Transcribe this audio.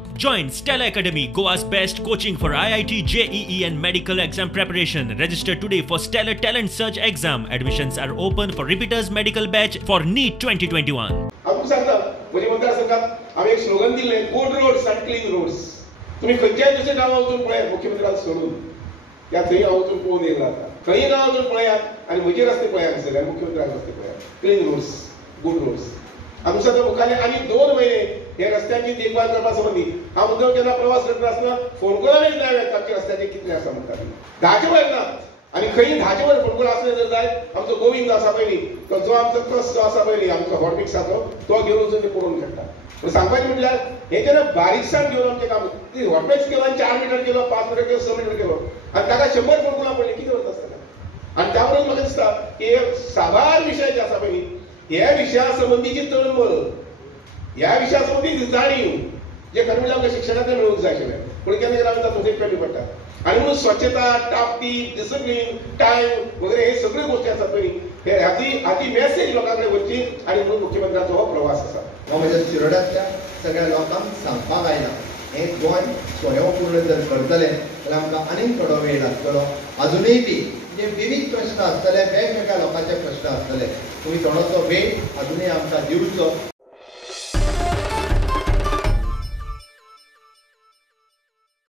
Join Stella Academy, Goa's best coaching for IIT, JEE and medical exam preparation. Register today for Stellar Talent Search exam. Admissions are open for repeaters medical batch for NEET 2021. आम्ही सांगता म्हणजे मतदारसंघात आम्ही एक slogan दिले, good roads and clean roads. तुम्ही खंयच्याय दुसऱ्या गावावरून पळयात, मुख्यमंत्र्याला सोडून या थंय गावावरून पळोवन येयला आता. खंय गावावरून पळयात आणि म्हजे रस्ते पळयात सगळे, मुख्यमंत्र्याचे रस्ते पळयात. Clean roads, good roads. आमचं सगळं मुखाले आणि 2 महिने हे रस्त्यांची देखभाल करपा संबंधी हा मुद्दम केन्ना प्रवास करता आसतना फोन कॉल आमी द्याव्यात आमच्या रस्त्याचे कितले आसा म्हणटा. 10चे वयर ना आणि खंय 10चे वयर फोन कॉल आसले जर जाय आमचो गोविंद आसा पयली तो जो आमचो कस जो आसा पयली आमचो हॉटमिक्स आसा तो घेवन वचून ते पळोवन खेळटा. पण सांगपाचें म्हटल्यार हे जेन्ना बारीकसाण घेवन आमचें काम हॉटमिक्स केलो आनी 4 मीटर केलो, 5 मीटर केलो, 6 मीटर केलो आणि ताका 100 फोन कॉलां पडली कितें करता आसतना. आणि त्यावरून म्हाका दिसता की साबार विशय जे आसा पयली ह्या विशया संबंधीची तळमळ, ह्या विशया संबंधी जाणीव जे खरें म्हणल्यार आमकां शिक्षणांतल्यान मेळूंक जाय आशिल्लें. पूण केन्ना केन्ना आमी तातूंत कमी पडटा. आणि म्हणून स्वच्छता, टापटीप, डिसिप्लीन, टायम वगैरे हे सगळ्यो गोष्टी आसात पळय हे हाची मेसेज लोकां कडेन वचची आनी म्हणून मुख्यमंत्र्याचो हो प्रवास आसा. हांव म्हज्या शिरोड्यांतल्या सगळ्या लोकांक सांगपाक आयला हे गोंय स्वयंपूर्ण जर करतले जाल्यार आमकां आनीक थोडो वेळ लागतलो. अजुनूय बी जे विविध प्रश्न आसतले, वेगवेगळ्या लोकांचे प्रश्न आसतले, तुमी थोडोसो वेळ अजुनूय आमकां दिवचो.